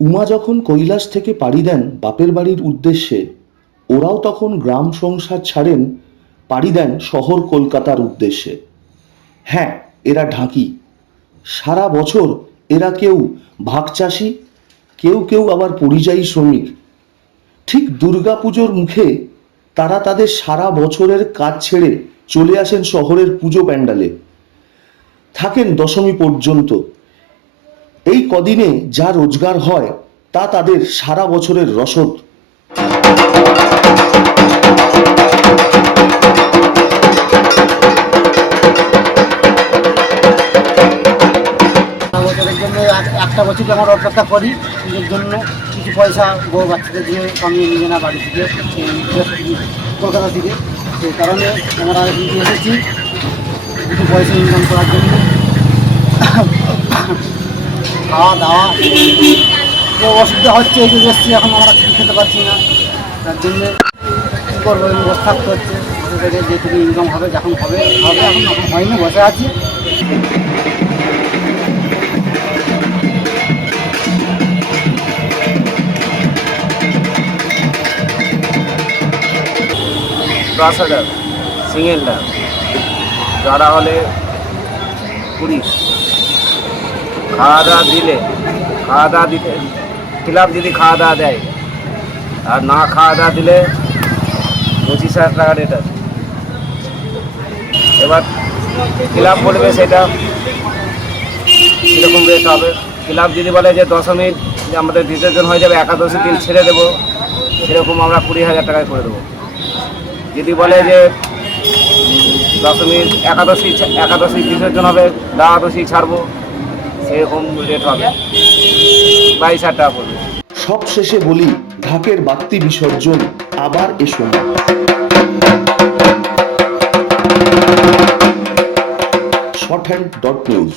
উমা যখন কৈলাস থেকে পাড়ি দেন বাপের বাড়ির উদ্দেশ্যে, ওরাও তখন গ্রাম সংসার ছাড়েন, পাড়ি দেন শহর কলকাতার উদ্দেশ্যে। হ্যাঁ, এরা ঢাকি। সারা বছর এরা কেউ ভাগ চাষি, কেউ কেউ আবার পরিযায়ী শ্রমিক। ঠিক দুর্গাপুজোর মুখে তারা তাদের সারা বছরের কাজ ছেড়ে চলে আসেন শহরের পুজো প্যান্ডালে, থাকেন দশমী পর্যন্ত। এই কদিনে যা রোজগার হয় তা তাদের সারা বছরের রসদ। বছরের জন্য একটা বছরই আমরা অপেক্ষা করি নিজের জন্য, কিছু পয়সা বউ বাচ্চাদের দিয়ে কামিয়ে নিয়ে না বাড়ি থেকে, কলকাতা থেকে। সেই কারণে আমরা কিন্তু এসেছি কিছু পয়সা ইনকাম করার জন্য। খাওয়া দাওয়া তো অসুবিধা হচ্ছে, এই যে এসছি এখন আমরা কিছু খেতে পারছি না, তার জন্যে কী করবো, বসে থাকতে হচ্ছে। বসে থেকে যেটুকু ইনকাম হবে, যখন হবে হবে, এখন হয়নি, বসে আছি। ব্রাসাডার সিঙ্গেলটা যারা হলে 20, খাওয়া দাওয়া দিতে ক্লাব যদি খাওয়া দাওয়া দেয়, আর না খাওয়া দাওয়া দিলে 25,000 টাকা রেট আছে। এবার ক্লাব বলবে সেটা কীরকম রেট হবে। ক্লাব যদি বলে যে দশমীর যে আমাদের বিসর্জন হয়ে যাবে, একাদশী দিন ছেড়ে দেবো, সেরকম আমরা 20,000 টাকায় করে দেবো। যদি বলে যে দশমীর একাদশী বিসর্জন হবে, দ্বাদশী ছাড়বো, সেরকম রেট হবে, 22,000 টাকা পড়বে। সব শেষে বলি, ঢাকের বাত্তি বিসর্জন আবার এসো। Short hand dot news.